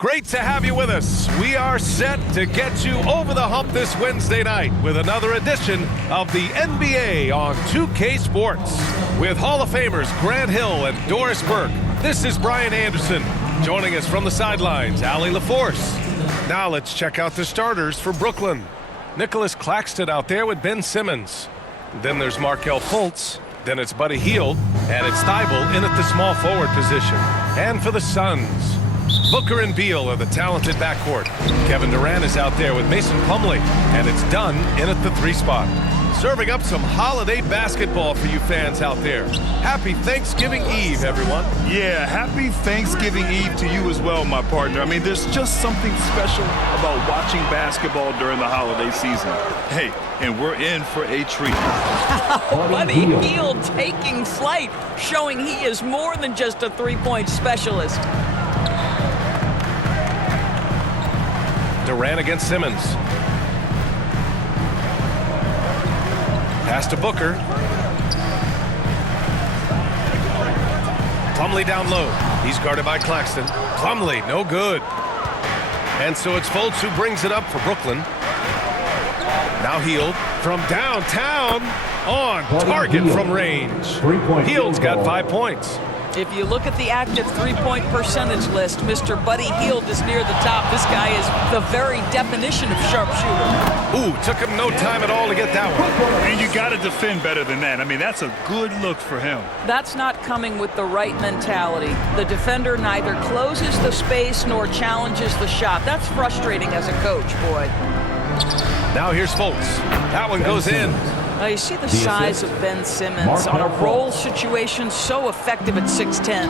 Great to have you with us. We are set to get you over the hump this Wednesday night with another edition of the NBA on 2K Sports. With Hall of Famers Grant Hill and Doris Burke, this is Brian Anderson. Joining us from the sidelines, Allie LaForce. Now let's check out the starters for Brooklyn. Nicholas Claxton out there with Ben Simmons. Then there's Markelle Fultz. Then it's Buddy Hield. And it's Thybulle in at the small forward position. And for the Suns, Booker and Beal are the talented backcourt. Kevin Durant is out there with Mason Plumlee, and it's Dunn in at the 3 spot. Serving up some holiday basketball for you fans out there. Happy Thanksgiving Eve, everyone. Yeah, happy Thanksgiving Eve to you as well, my partner. I mean, there's just something special about watching basketball during the holiday season. Hey, and we're in for a treat. Buddy Hield taking flight, showing he is more than just a three-point specialist. Durant against Simmons. Pass to Booker. Plumlee down low. He's guarded by Claxton. Plumlee, no good. And so it's Fultz who brings it up for Brooklyn. Now Hield from downtown on target from range. Hield's got 5 points. If you look at the active three-point percentage list, Mr. Buddy Hield is near the top. This guy is the very definition of sharpshooter. Ooh, took him no time at all to get that one. And you got to defend better than that. I mean, that's a good look for him. That's not coming with the right mentality. The defender neither closes the space nor challenges the shot. That's frustrating as a coach, boy. Now here's Fultz. That one goes in. You see the size of Ben Simmons on a roll situation, so effective at 6'10".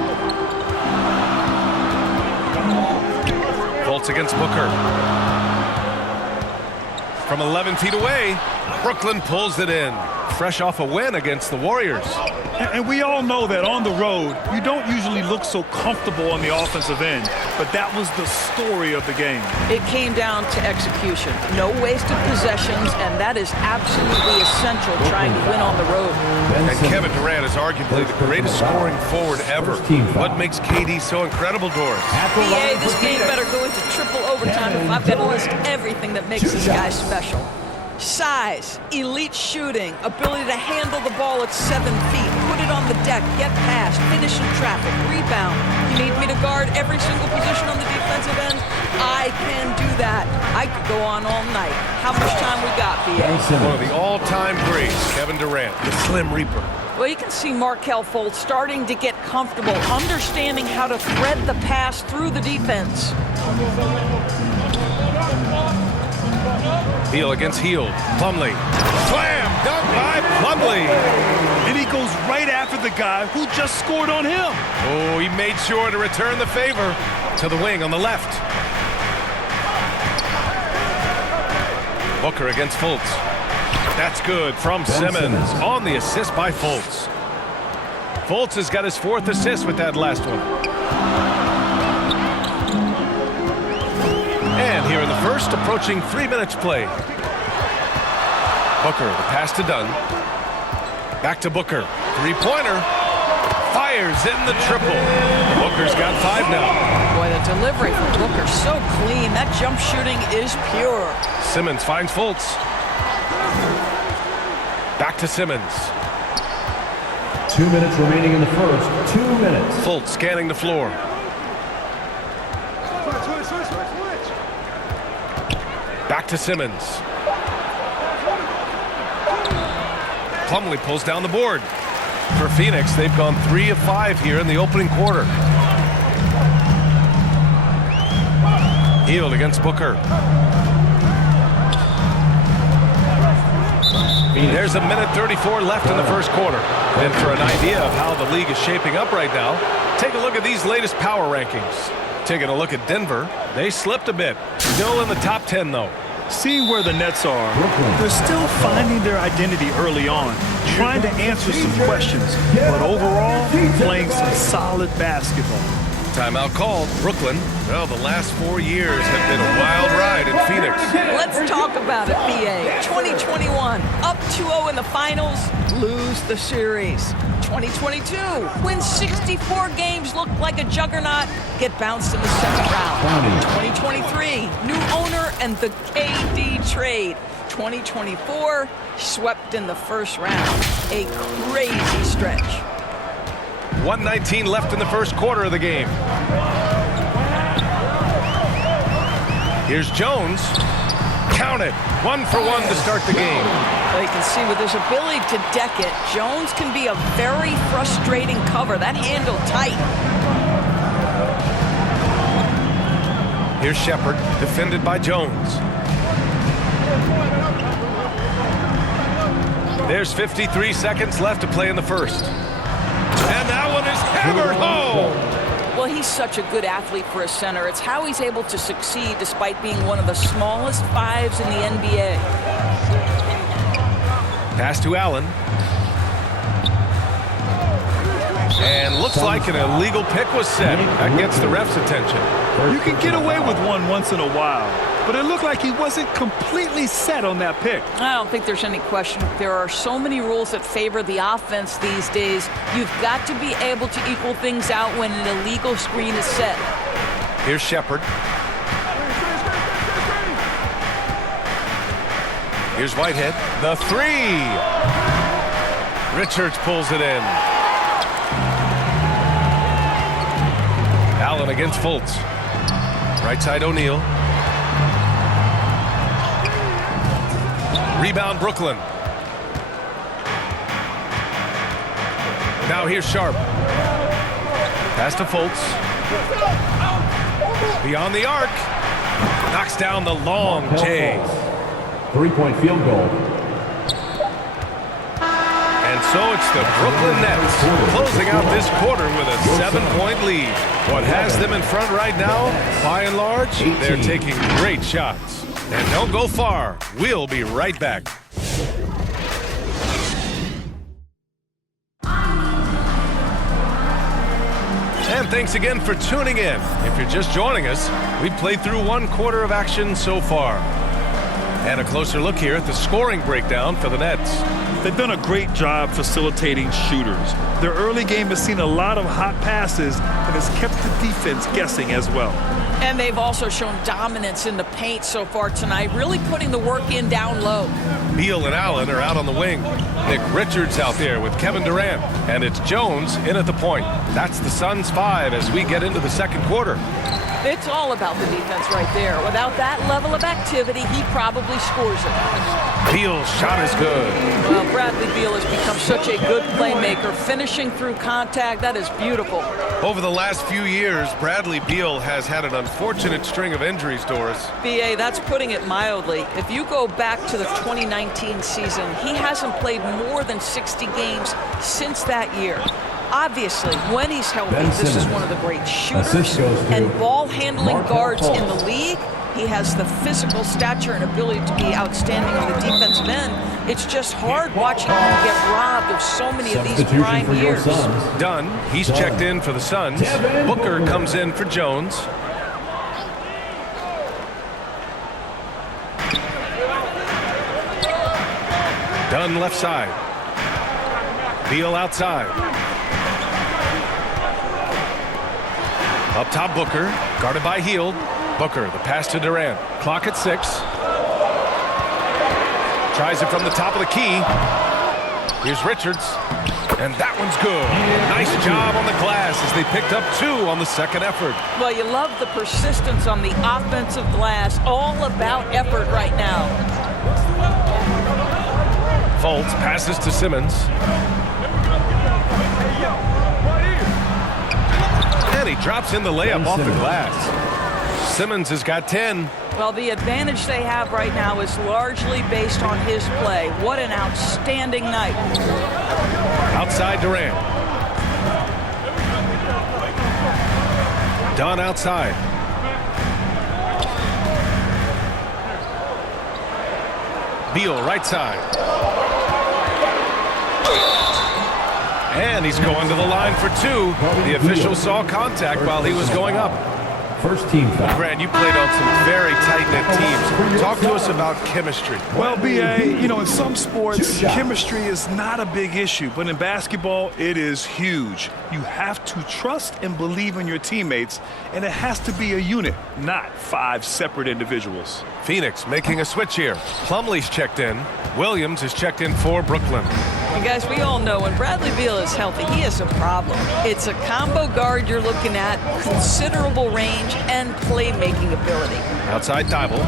Fultz against Booker. From 11 feet away, Brooklyn pulls it in. Fresh off a win against the Warriors. And we all know that on the road, you don't usually look so comfortable on the offensive end. But that was the story of the game. It came down to execution. No wasted possessions, and that is absolutely essential trying to win on the road. And Kevin Durant is arguably the greatest scoring forward ever. What makes KD so incredible, Doris? PA, this game better go into triple overtime if I've got to list everything that makes this guy special. Size, elite shooting, ability to handle the ball at 7 feet, put it on the deck, get past, finish in traffic, rebound. You need me to guard every single position on the defensive end? I can do that. I could go on all night. How much time we got, BA? One of the all-time greats, Kevin Durant, the Slim Reaper. Well, you can see Markelle Fultz starting to get comfortable, understanding how to thread the pass through the defense. Beal against Hield. Plumlee. Slam! Dunk by Plumlee. And he goes right after the guy who just scored on him. Oh, he made sure to return the favor to the wing on the left. Booker against Fultz. That's good from Simmons on the assist by Fultz. Fultz has got his 4th assist with that last one. And here in the first, approaching 3 minutes played. Booker, the pass to Dunn. Back to Booker. Three-pointer. Fires in the triple. Booker's got 5 now. Boy, the delivery from Booker so clean. That jump shooting is pure. Simmons finds Fultz. Back to Simmons. 2 minutes remaining in the first. 2 minutes. Fultz scanning the floor. Back to Simmons. Plumlee pulls down the board. For Phoenix, they've gone 3 of 5 here in the opening quarter. Hield against Booker. There's a minute 34 left in the first quarter. And for an idea of how the league is shaping up right now, take a look at these latest power rankings. Taking a look at Denver, they slipped a bit. Still in the top 10, though. Seeing where the Nets are, they're still finding their identity early on, trying to answer some questions, but overall, playing some solid basketball. Timeout called. Brooklyn. Well, the last 4 years have been a wild ride in Phoenix. Let's talk about it, BA. 2021, up 2-0 in the finals, lose the series. 2022, win 64 games, look like a juggernaut, get bounced in the second round. 2023, new owner and the KD trade. 2024, swept in the first round. A crazy stretch. 1:19 left in the first quarter of the game. Here's Jones. Count it. 1 for 1 to start the game. Well, you can see with his ability to deck it, Jones can be a very frustrating cover. That handle tight. Here's Shepard, defended by Jones. There's 53 seconds left to play in the first. And that one is hammered home. Well, he's such a good athlete for a center. It's how he's able to succeed despite being one of the smallest fives in the NBA. Pass to Allen. And looks like an illegal pick was set. That gets the ref's attention. You can get away with one once in a while, but it looked like he wasn't completely set on that pick. I don't think there's any question. There are so many rules that favor the offense these days. You've got to be able to equal things out when an illegal screen is set. Here's Shepard. Here's Whitehead. The three. Richards pulls it in. Allen against Fultz. Right side O'Neal. Rebound Brooklyn. Now here's Sharp. Pass to Fultz. Beyond the arc. Knocks down the long J. 3-point field goal. And so it's the Brooklyn Nets closing out this quarter with a 7-point lead. What has them in front right now, by and large, they're taking great shots. And don't go far. We'll be right back. And thanks again for tuning in. If you're just joining us, we've played through 1 quarter of action so far. And a closer look here at the scoring breakdown for the Nets. They've done a great job facilitating shooters. Their early game has seen a lot of hot passes and has kept the defense guessing as well. And they've also shown dominance in the paint so far tonight, really putting the work in down low. Beal and Allen are out on the wing. Nick Richards out there with Kevin Durant. And it's Jones in at the point. That's the Suns' 5 as we get into the second quarter. It's all about the defense right there. Without that level of activity, he probably scores it. Beal's shot is good. Well, Bradley Beal has become such a good playmaker, finishing through contact. That is beautiful. Over the last few years, Bradley Beal has had an unfortunate string of injuries, Doris. BA, that's putting it mildly. If you go back to the 2019 season, he hasn't played more than 60 games since that year. Obviously, when he's healthy, this is one of the great shooters and ball-handling guards in the league. He has the physical stature and ability to be outstanding on the defensive end. It's just hard watching him get robbed of so many of these prime years. Dunn, he's checked in for the Suns. Booker comes in for Jones. Dunn left side. Beal outside. Up top, Booker, guarded by Hield. Booker, the pass to Durant. Clock at 6. Tries it from the top of the key. Here's Richards. And that one's good. Nice job on the glass as they picked up 2 on the second effort. Well, you love the persistence on the offensive glass. All about effort right now. Fultz passes to Simmons. And he drops in the layup off the glass. Simmons has got 10. Well, the advantage they have right now is largely based on his play. What an outstanding night. Outside Durant. Dunn outside. Beal right side. And he's going to the line for two. The official saw contact while he was going up. First team foul. Grant, you played on some very tight-knit teams. Talk to us about chemistry. Well, B.A., you know, in some sports, chemistry is not a big issue, but in basketball, it is huge. You have to trust and believe in your teammates, and it has to be a unit, not 5 separate individuals. Phoenix making a switch here. Plumlee's checked in. Williams is checked in for Brooklyn. And guys, we all know when Bradley Beal is healthy, he has a problem. It's a combo guard you're looking at, considerable range and playmaking ability. Outside Thibault.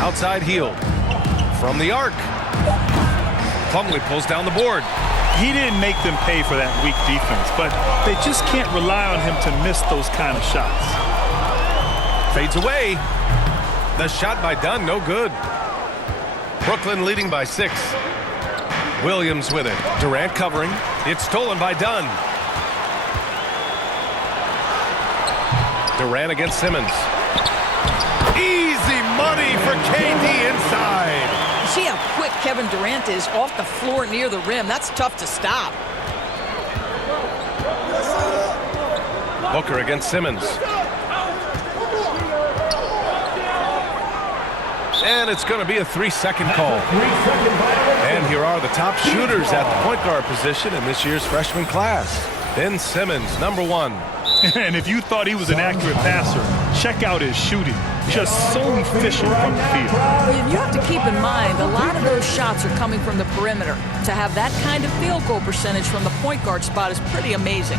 Outside Hield. From the arc. Plumlee pulls down the board. He didn't make them pay for that weak defense, but they just can't rely on him to miss those kind of shots. Fades away. The shot by Dunn, no good. Brooklyn leading by 6. Williams with it. Durant covering. It's stolen by Dunn. Durant against Simmons. Easy money for KD inside. You see how quick Kevin Durant is off the floor near the rim. That's tough to stop. Booker against Simmons. And it's going to be a 3-second call. And here are the top shooters at the point guard position in this year's freshman class. Ben Simmons, number 1. And if you thought he was an accurate passer, check out his shooting. Just so efficient from the field. And you have to keep in mind, a lot of those shots are coming from the perimeter. To have that kind of field goal percentage from the point guard spot is pretty amazing.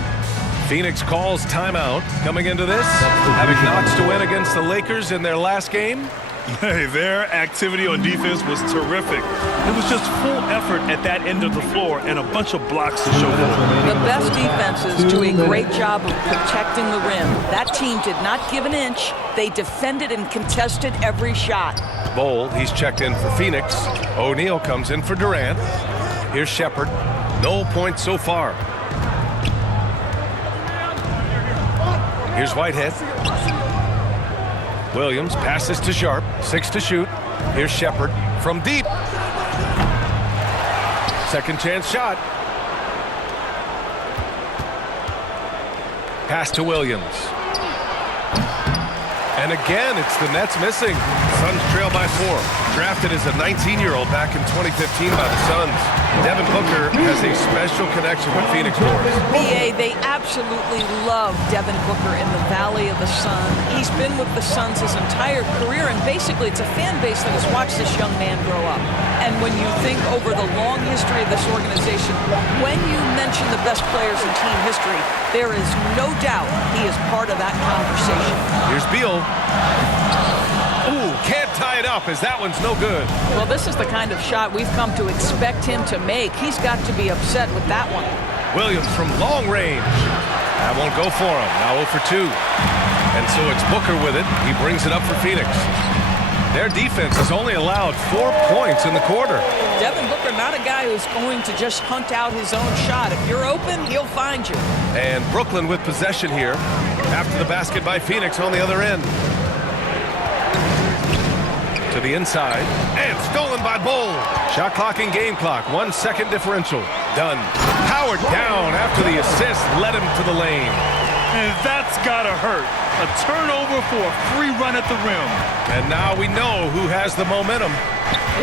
Phoenix calls timeout coming into this, having Knox to win against the Lakers in their last game. Hey, their activity on defense was terrific. It was just full effort at that end of the floor and a bunch of blocks to show for it. The best defenses do a great job of protecting the rim. That team did not give an inch. They defended and contested every shot. Bol, he's checked in for Phoenix. O'Neal comes in for Durant. Here's Shepard. No points so far. Here's Whitehead. Williams passes to Sharp. 6 to shoot. Here's Shepard from deep. Second chance shot. Pass to Williams. And again, it's the Nets missing. Suns trail by 4. Drafted as a 19-year-old back in 2015 by the Suns. Devin Booker has a special connection with Phoenix Force. BA, they absolutely love Devin Booker in the Valley of the Sun. He's been with the Suns his entire career, and basically it's a fan base that has watched this young man grow up. And when you think over the long history of this organization, when you mention the best players in team history, there is no doubt he is part of that conversation. Here's Beal. Ooh, can't tie it up as that one's no good. Well, this is the kind of shot we've come to expect him to make. He's got to be upset with that one. Williams from long range. That won't go for him. Now 0 for 2. And so it's Booker with it. He brings it up for Phoenix. Their defense has only allowed 4 points in the quarter. Devin Booker, not a guy who's going to just hunt out his own shot. If you're open, he'll find you. And Brooklyn with possession here after the basket by Phoenix on the other end. To the inside, and stolen by Bol. Shot clock and game clock, 1 second differential. Done. Howard down after the assist led him to the lane. And that's gotta hurt. A turnover for a free run at the rim. And now we know who has the momentum.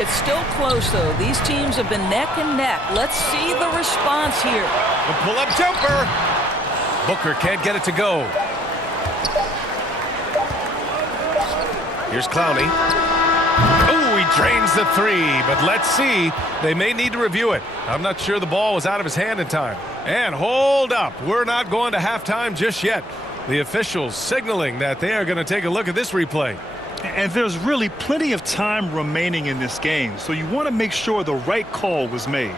It's still close, though. These teams have been neck and neck. Let's see the response here. The pull-up jumper. Booker can't get it to go. Here's Clowney. Ooh, he drains the 3, but let's see. They may need to review it. I'm not sure the ball was out of his hand in time. And hold up. We're not going to halftime just yet. The officials signaling that they are going to take a look at this replay. And there's really plenty of time remaining in this game, so you want to make sure the right call was made.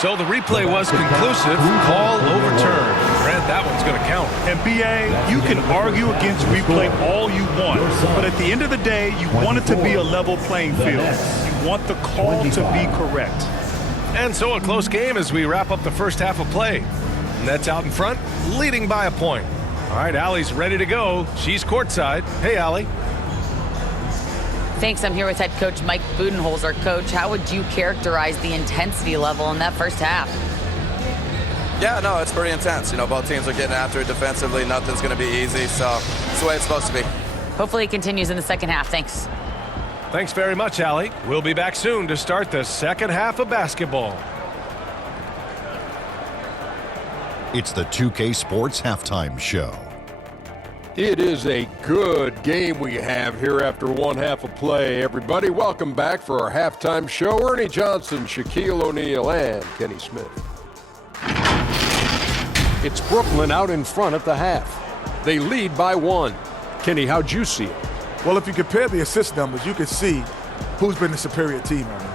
So the replay was conclusive. Call overturned. Grant, that one's going to count. And BA, you can argue against replay all you want, but at the end of the day, you want it to be a level playing field. You want the call to be correct. And so a close game as we wrap up the first half of play. Nets out in front, leading by a point. All right, Allie's ready to go. She's courtside. Hey, Allie. Thanks. I'm here with head coach Mike Budenholzer. Coach, how would you characterize the intensity level in that first half? Yeah, no, it's pretty intense. You know, both teams are getting after it defensively. Nothing's going to be easy, so it's the way it's supposed to be. Hopefully it continues in the second half. Thanks. Thanks very much, Allie. We'll be back soon to start the second half of basketball. It's the 2K Sports Halftime Show. It is a good game we have here after one half of play. Everybody, welcome back for our halftime show. Ernie Johnson, Shaquille O'Neal, and Kenny Smith. It's Brooklyn out in front at the half. They lead by 1. Kenny, how'd you see it? Well, if you compare the assist numbers, you can see who's been the superior team, Ernie.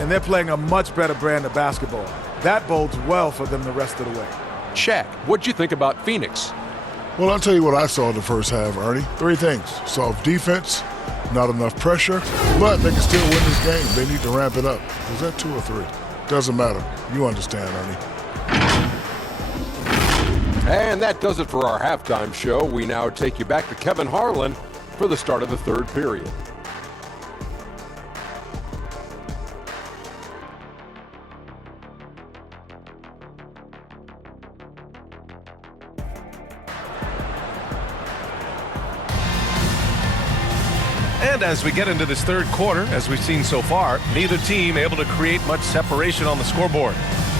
And they're playing a much better brand of basketball. That bodes well for them the rest of the way. Shaq, what'd you think about Phoenix? Well, I'll tell you what I saw in the first half, Ernie. 3 things. Soft defense, not enough pressure, but they can still win this game. They need to ramp it up. Was that 2 or 3? Doesn't matter. You understand, Ernie. And that does it for our halftime show. We now take you back to Kevin Harlan for the start of the third period. And as we get into this third quarter, as we've seen so far, neither team able to create much separation on the scoreboard.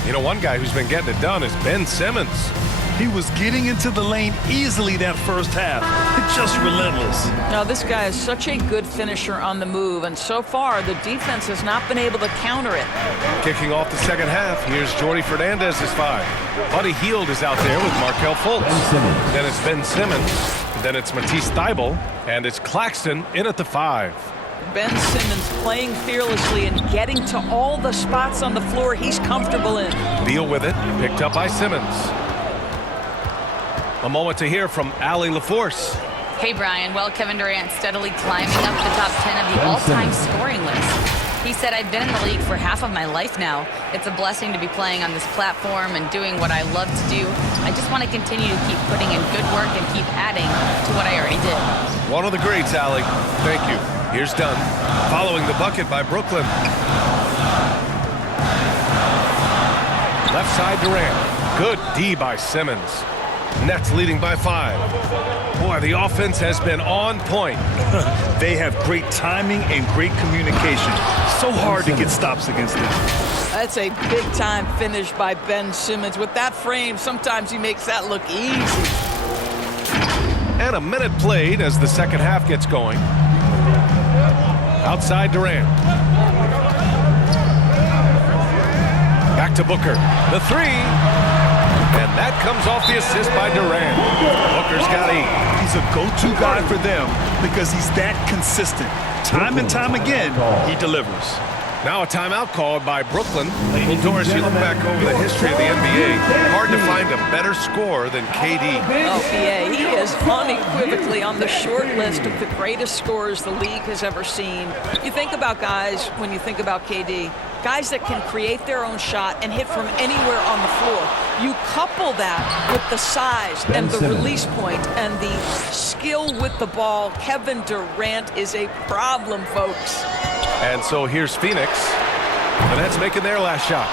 You know, one guy who's been getting it done is Ben Simmons. He was getting into the lane easily that first half. Just relentless. Now, this guy is such a good finisher on the move, and so far, the defense has not been able to counter it. Kicking off the second half, here's Jordy Fernandez's 5. Buddy Hield is out there with Markelle Fultz. Then it's Ben Simmons. Then it's Matisse Thybulle, and it's Claxton in at the 5. Ben Simmons playing fearlessly and getting to all the spots on the floor he's comfortable in. Deal with it, picked up by Simmons. A moment to hear from Allie LaForce. Hey, Brian. Well, Kevin Durant steadily climbing up the top 10 of the all-time scoring list. He said, I've been in the league for half of my life now. It's a blessing to be playing on this platform and doing what I love to do. I just want to continue to keep putting in good work and keep adding to what I already did. One of the greats, Allie. Thank you. Here's Dunn. Following the bucket by Brooklyn. Left side Durant. Good D by Simmons. Nets leading by 5. Boy, the offense has been on point. They have great timing and great communication. So hard to get stops against them. That's a big-time finish by Ben Simmons. With that frame, sometimes he makes that look easy. And a minute played as the second half gets going. Outside Durant. Back to Booker. The 3. And that comes off the assist by Durant. Booker's got 8. He's a go-to guy for them because he's that consistent. Time and time again, he delivers. Now a timeout called by Brooklyn. Well, Doris, you look back over the history of the NBA, hard to find a better scorer than KD. Oh, BA, he is unequivocally on the short list of the greatest scorers the league has ever seen. You think about guys, when you think about KD, guys that can create their own shot and hit from anywhere on the floor. You couple that with the size and the release point and the skill with the ball. Kevin Durant is a problem, folks. And so here's Phoenix. The Nets making their last shot.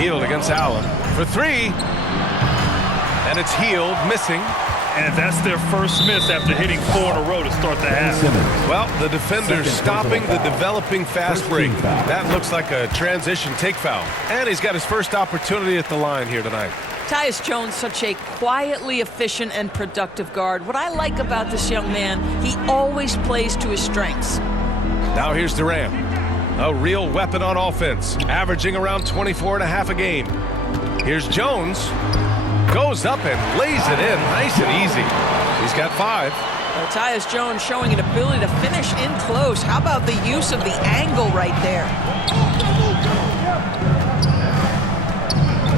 Hield against Allen for 3. And it's Hield missing. And that's their first miss after hitting 4 in a row to start the half. Well, the defender's stopping the developing fast break. That looks like a transition take foul. And he's got his first opportunity at the line here tonight. Tyus Jones, such a quietly efficient and productive guard. What I like about this young man, he always plays to his strengths. Now here's Durant. A real weapon on offense, averaging around 24.5 a game. Here's Jones. Goes up and lays it in nice and easy. He's got 5. Tyus Jones showing an ability to finish in close. How about the use of the angle right there?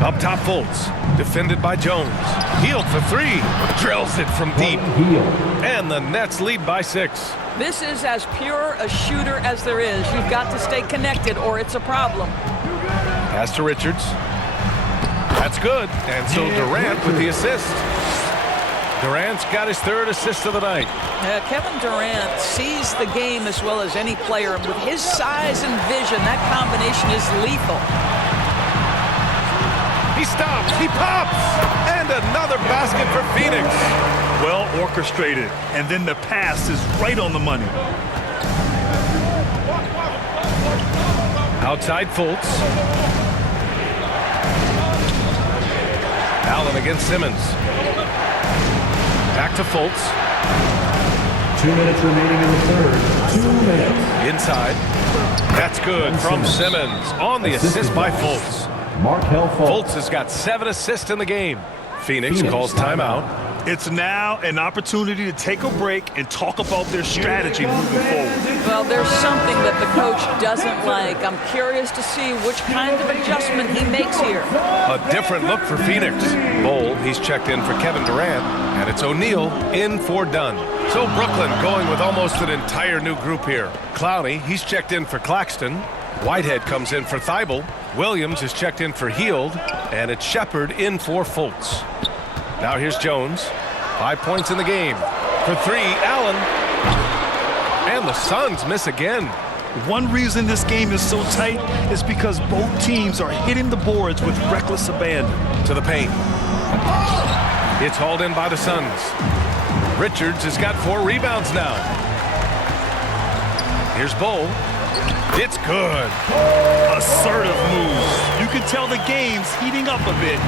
Up top, Fultz. Defended by Jones. Hield for three. Drills it from deep. And the Nets lead by 6. This is as pure a shooter as there is. You've got to stay connected or it's a problem. Pass to Richards. That's good. And so Durant with the assist. Durant's got his 3rd assist of the night. Kevin Durant sees the game as well as any player. And with his size and vision, that combination is lethal. He stops. He pops. And another basket for Phoenix. Well orchestrated. And then the pass is right on the money. Outside Fultz. Allen against Simmons. Back to Fultz. 2 minutes remaining in the third. 2 minutes. Inside. That's good from Simmons on the assist by Fultz. Markelle Fultz has got 7 assists in the game. Phoenix calls timeout. It's now an opportunity to take a break and talk about their strategy moving forward. Well, there's something that the coach doesn't like. I'm curious to see which kind of adjustment he makes here. A different look for Phoenix. Bol, he's checked in for Kevin Durant, and it's O'Neal in for Dunn. So Brooklyn going with almost an entire new group here. Clowney, he's checked in for Claxton. Whitehead comes in for Thibault. Williams is checked in for Hield, and it's Shepard in for Fultz. Now here's Jones. 5 points in the game. For 3, Allen. And the Suns miss again. One reason this game is so tight is because both teams are hitting the boards with reckless abandon. To the paint. It's hauled in by the Suns. Richards has got 4 rebounds now. Here's Bol. It's good. Assertive moves. You can tell the game's heating up a bit.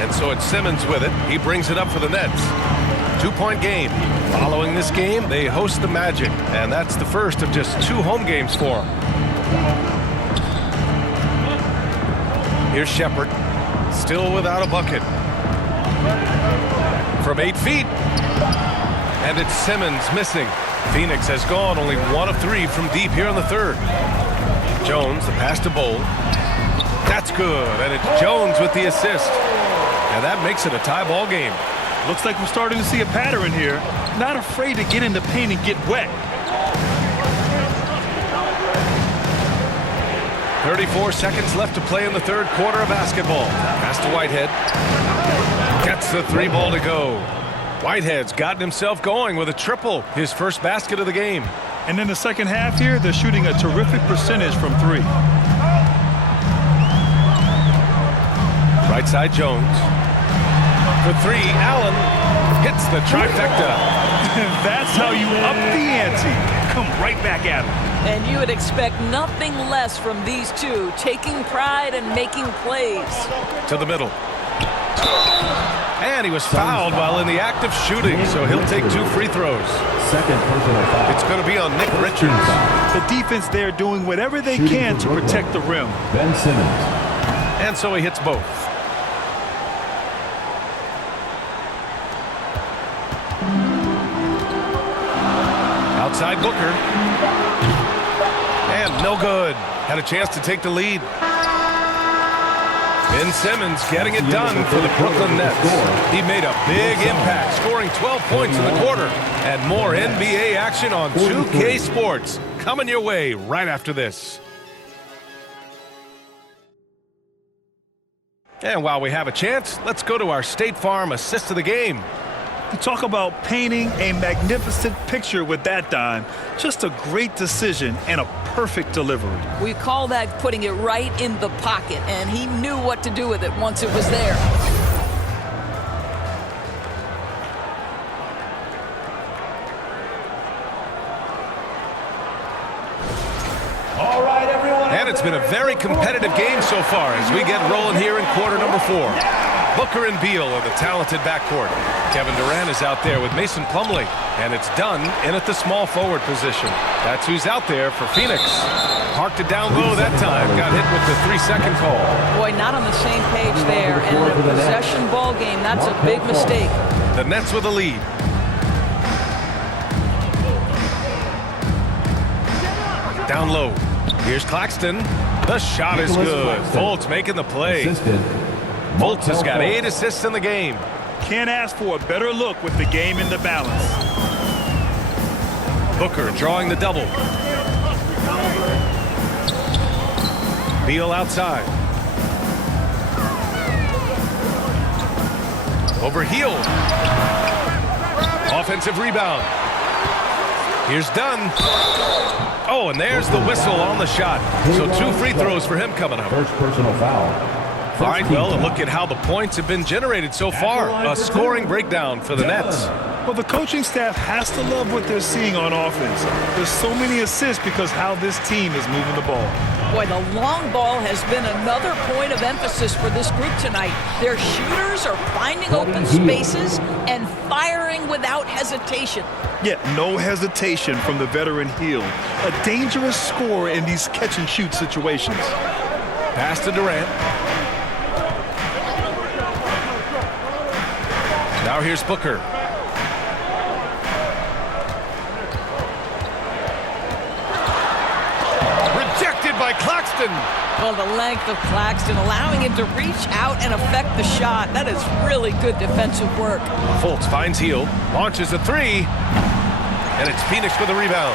And so it's Simmons with it. He brings it up for the Nets. 2-point game. Following this game, they host the Magic. And that's the first of just 2 home games for them. Here's Shepard. Still without a bucket. From 8 feet. And it's Simmons missing. Phoenix has gone only 1 of 3 from deep here in the 3rd. Jones, the pass to Bol. That's good. And it's Jones with the assist. And that makes it a tie ball game. Looks like we're starting to see a pattern here. Not afraid to get in the paint and get wet. 34 seconds left to play in the 3rd quarter of basketball. Pass to Whitehead. Gets the 3 ball to go. Whitehead's gotten himself going with a triple, his first basket of the game. And in the second half here, they're shooting a terrific percentage from 3. Right side Jones. For 3, Allen hits the trifecta. That's how you up the ante. Come right back at him. And you would expect nothing less from these two, taking pride and making plays. To the middle. And he was fouled while in the act of shooting, so he'll take 2 free throws. Second personal foul. It's going to be on Nick Richards. The defense there doing whatever they can to protect the rim. Ben Simmons. And so he hits both. Outside Booker. And no good. Had a chance to take the lead. Ben Simmons getting it done for the Brooklyn Nets. He made a big impact, scoring 12 points in the quarter. And more NBA action on 2K Sports coming your way right after this. And while we have a chance, let's go to our State Farm assist of the game. You talk about painting a magnificent picture with that dime. Just a great decision and a perfect delivery. We call that putting it right in the pocket, and he knew what to do with it once it was there. All right, everyone. And it's been a very competitive game so far as we get rolling here in quarter number 4. Booker and Beal are the talented backcourt. Kevin Durant is out there with Mason Plumlee, and it's Dunn in at the small forward position. That's who's out there for Phoenix. Parked it down low that time, got hit with the 3-second call. Boy, not on the same page there, and in a possession ball game, that's a big mistake. The Nets with a lead. Down low. Here's Claxton. The shot is good. Fultz making the play. Fultz has got 8 assists in the game. Can't ask for a better look with the game in the balance. Booker drawing the double. Beal outside. Over Hield. Offensive rebound. Here's Dunn. Oh, and there's the whistle on the shot. So 2 free throws for him coming up. First personal foul. All right, well, and look at how the points have been generated so far. A scoring breakdown for the Nets. Well, the coaching staff has to love what they're seeing on offense. There's so many assists because how this team is moving the ball. Boy, the long ball has been another point of emphasis for this group tonight. Their shooters are finding open spaces and firing without hesitation. Yeah, no hesitation from the veteran Hield. A dangerous scorer in these catch-and-shoot situations. Pass to Durant. Now here's Booker. Rejected by Claxton. Well, the length of Claxton allowing him to reach out and affect the shot. That is really good defensive work. Fultz finds Hield, launches a 3, and it's Phoenix with a rebound.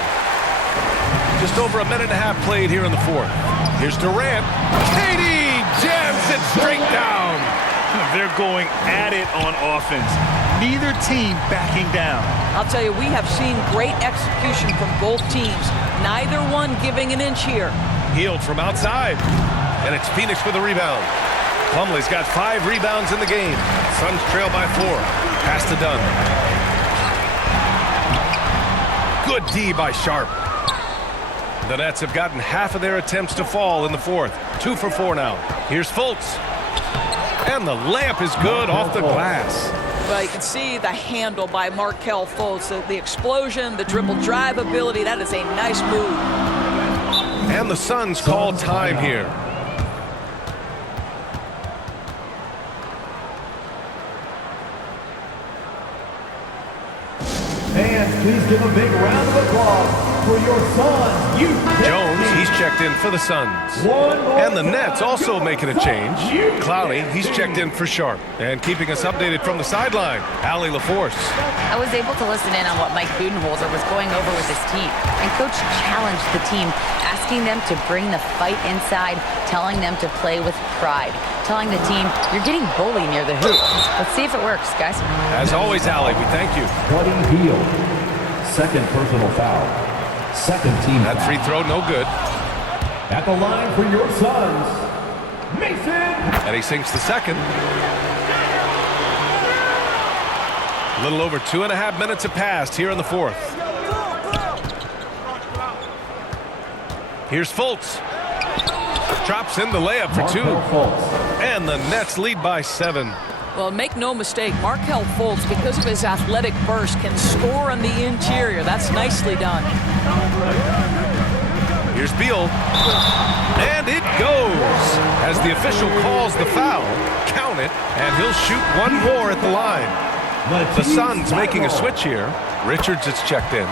Just over a minute and a half played here in the 4th. Here's Durant. KD jams it straight down. They're going at it on offense. Neither team backing down. I'll tell you, we have seen great execution from both teams. Neither one giving an inch here. Hield from outside, and it's Phoenix with a rebound. Plumlee's got 5 rebounds in the game. Suns trail by 4. Pass to Dunn. Good D by Sharp. The Nets have gotten half of their attempts to fall in the 4th. 2 for 4 now. Here's Fultz. And the layup is good off the glass. Well, you can see the handle by Markelle Fultz. The explosion, the dribble drive ability, that is a nice move. And the Suns call time here. And please give a big round of applause for your Suns. Jones, he's checked in for the Suns. And the Nets also making a change. Clowney, he's checked in for Sharp. And keeping us updated from the sideline, Allie LaForce. I was able to listen in on what Mike Budenholzer was going over with his team. And Coach challenged the team, asking them to bring the fight inside, telling them to play with pride, telling the team, you're getting bullied near the hoop. Let's see if it works, guys. As always, Allie, we thank you. Buddy Hield. Second personal foul. Second team That free throw, no good. At the line for your Suns, Mason. And he sinks the second. A little over 2.5 minutes have passed here in the 4th. Here's Fultz. Drops in the layup for 2. And the Nets lead by 7. Well, make no mistake, Markelle Fultz, because of his athletic burst, can score on the interior. That's nicely done. Here's Beal. And it goes. As the official calls the foul, count it, and he'll shoot one more at the line. The Suns making a switch here. Richards is checked in.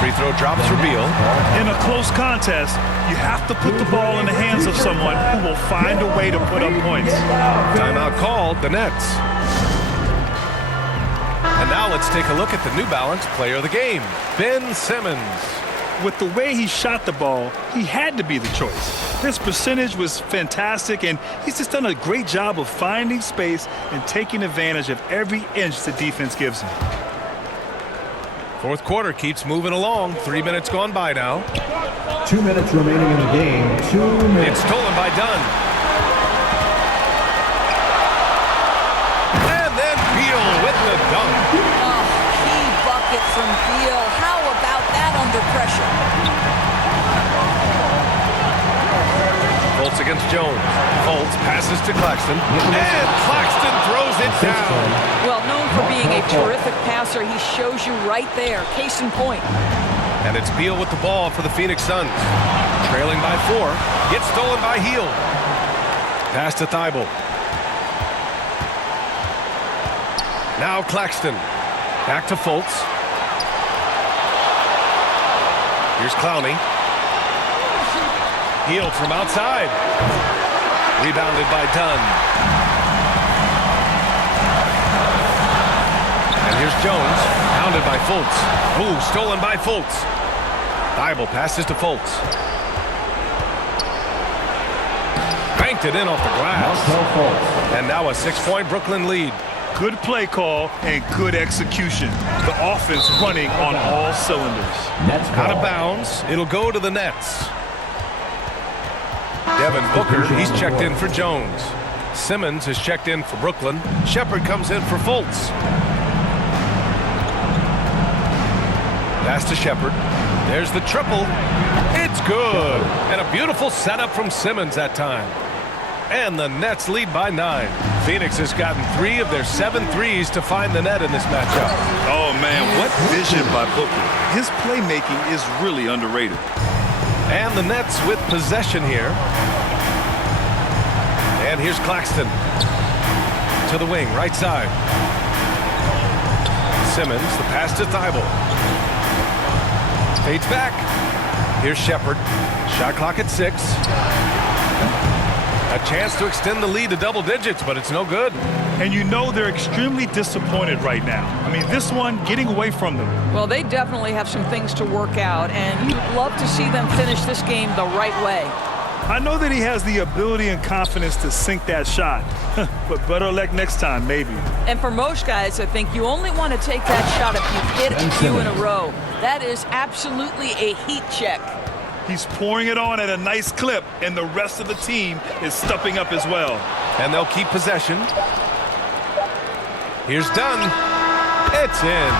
Free throw drops for Beal. In a close contest, you have to put the ball in the hands of someone who will find a way to put up points. Timeout called, the Nets. And now let's take a look at the New Balance player of the game, Ben Simmons. With the way he shot the ball, he had to be the choice. His percentage was fantastic, and he's just done a great job of finding space and taking advantage of every inch the defense gives him. 4th quarter keeps moving along. 3 minutes gone by now. 2 minutes remaining in the game. 2 minutes. It's stolen by Dunn. And then Beal with the dunk. Oh, key bucket from Beal. How about that under pressure? Fultz against Jones. Fultz passes to Claxton. And Claxton throws it down. Well, known for being a terrific passer, he shows you right there. Case in point. And it's Beal with the ball for the Phoenix Suns. Trailing by 4. Gets stolen by Hield. Pass to Thibault. Now Claxton. Back to Fultz. Here's Clowney. Healed from outside. Rebounded by Dunn. And here's Jones. Pounded by Fultz. Ooh, stolen by Fultz. Thibault passes to Fultz. Banked it in off the glass. And now a 6-point Brooklyn lead. Good play call and good execution. The offense running on all cylinders. Out of bounds. It'll go to the Nets. Devin Booker, he's checked in for Jones. Simmons is checked in for Brooklyn. Shepherd comes in for Fultz. Pass to Shepherd. There's the triple. It's good. And a beautiful setup from Simmons that time. And the Nets lead by 9. Phoenix has gotten 3 of their 7 threes to find the net in this matchup. Oh, man, what vision by Booker. His playmaking is really underrated. And the Nets with possession here. And here's Claxton. To the wing, right side. Simmons, the pass to Thibault. Fades back. Here's Shepherd. Shot clock at 6. A chance to extend the lead to double digits, but it's no good. And you know they're extremely disappointed right now. I mean, this one getting away from them. Well, they definitely have some things to work out, and you'd love to see them finish this game the right way. I know that he has the ability and confidence to sink that shot, but better luck next time, maybe. And for most guys, I think you only want to take that shot if you've hit a few in a row. That is absolutely a heat check. He's pouring it on at a nice clip, and the rest of the team is stepping up as well. And they'll keep possession. Here's Dunn. It's in.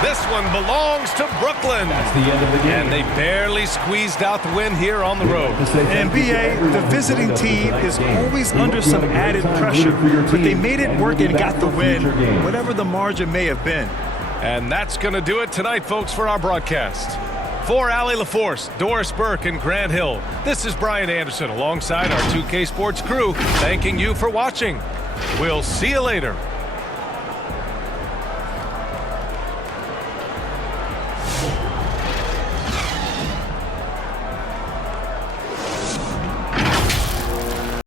This one belongs to Brooklyn. That's the end of the game. And they barely squeezed out the win here on the road. NBA, the visiting team is always under some added pressure, but they made it work and got the win, whatever the margin may have been. And that's going to do it tonight, folks, for our broadcast. For Allie LaForce, Doris Burke, and Grant Hill, this is Brian Anderson alongside our 2K Sports crew, thanking you for watching. We'll see you later.